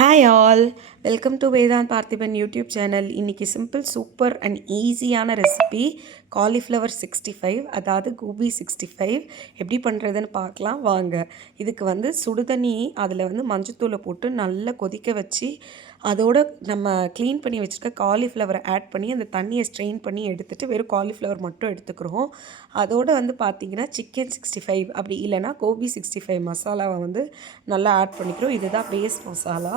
Hi all, welcome to Vedant Parthiban YouTube channel. இன்றைக்கி simple super and ஈஸியான recipe cauliflower 65, அதாவது கோபி 65 எப்படி பண்ணுறதுன்னு பார்க்கலாம் வாங்க. இதுக்கு வந்து சுடுதண்ணி, அதில் வந்து மஞ்சத்தூளை போட்டு நல்லா கொதிக்க வச்சு அதோடு நம்ம க்ளீன் பண்ணி வச்சுருக்க காலிஃப்ளவரை ஆட் பண்ணி அந்த தண்ணியை ஸ்ட்ரெயின் பண்ணி எடுத்துகிட்டு வெறும் காலிஃப்ளவர் மட்டும் எடுத்துக்கிறோம். அதோடு வந்து பார்த்திங்கன்னா சிக்கன் 65 அப்படி இல்லைனா கோபி 65 மசாலாவை வந்து நல்லா ஆட் பண்ணிக்கிறோம். இதுதான் பேஸ் மசாலா.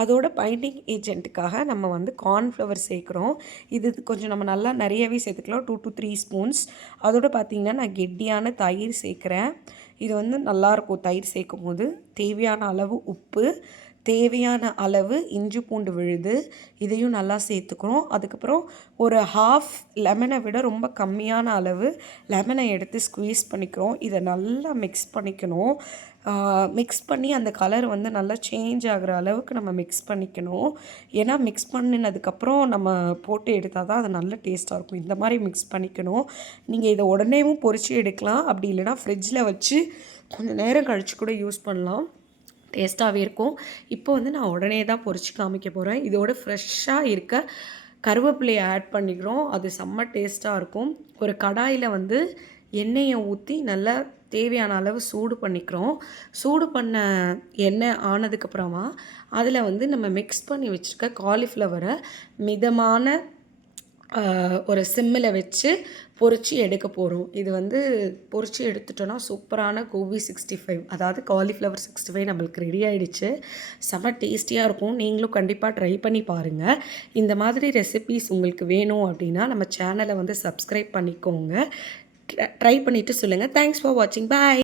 அதோட பைண்டிங் ஏஜென்ட்டுக்காக நம்ம வந்து கார்ன்ஃப்ளவர் சேர்க்குறோம். இது கொஞ்சம் நம்ம நல்லா நிறையவே சேர்த்துக்கலாம், 2 to 3 ஸ்பூன்ஸ். அதோடு பார்த்திங்கன்னா நான் கெட்டியான தயிர் சேர்க்குறேன். இது வந்து நல்லாயிருக்கும் தயிர் சேர்க்கும் போது. தேவையான அளவு உப்பு, தேவையான அளவு இஞ்சி பூண்டு விழுது, இதையும் நல்லா சேர்த்துக்கிறோம். அதுக்கப்புறம் ஒரு ஹாஃப் லெமனை விட ரொம்ப கம்மியான அளவு லெமனை எடுத்து ஸ்குவீஸ் பண்ணிக்கிறோம். இதை நல்லா மிக்ஸ் பண்ணிக்கணும். மிக்ஸ் பண்ணி அந்த கலர் வந்து நல்லா சேஞ்ச் ஆகிற அளவுக்கு நம்ம மிக்ஸ் பண்ணிக்கணும். ஏன்னா மிக்ஸ் பண்ணினதுக்கப்புறம் நம்ம போட்டு எடுத்தால் தான் அது நல்ல டேஸ்ட்டாக இருக்கும். இந்த மாதிரி மிக்ஸ் பண்ணிக்கணும். நீங்கள் இதை உடனேவும் பொரித்து எடுக்கலாம், அப்படி இல்லைனா ஃப்ரிட்ஜில் வச்சு கொஞ்சம் நேரம் கழித்து கூட யூஸ் பண்ணலாம், டேஸ்ட்டாகவே இருக்கும். இப்போ வந்து நான் உடனே தான் பொரித்து காமிக்க போகிறேன். இதோட ஃப்ரெஷ்ஷாக இருக்க கருவேப்பிலையை ஆட் பண்ணிக்கிறோம். அது செம்ம டேஸ்ட்டாக இருக்கும். ஒரு கடாயில் வந்து எண்ணெயை ஊற்றி நல்லா தேவையான அளவு சூடு பண்ணிக்கிறோம். சூடு பண்ண எண்ணெய் ஆனதுக்கப்புறமா அதில் வந்து நம்ம மிக்ஸ் பண்ணி வச்சுருக்க காலிஃப்ளவரை மிதமான ஒரு சிம்மில் வச்சு பொரித்து எடுக்க போகிறோம். இது வந்து பொரித்து எடுத்துட்டோன்னா சூப்பரான கோபி 65, அதாவது காலிஃப்ளவர் 65 நம்மளுக்கு ரெடி ஆகிடுச்சு. செம்ம டேஸ்டியாக இருக்கும். நீங்களும் கண்டிப்பாக ட்ரை பண்ணி பாருங்கள். இந்த மாதிரி ரெசிபீஸ் உங்களுக்கு வேணும் அப்படின்னா நம்ம சேனலை வந்து சப்ஸ்கிரைப் பண்ணிக்கோங்க. ட்ரை பண்ணிவிட்டு சொல்லுங்கள். தேங்க்ஸ் ஃபார் வாட்சிங். பாய்.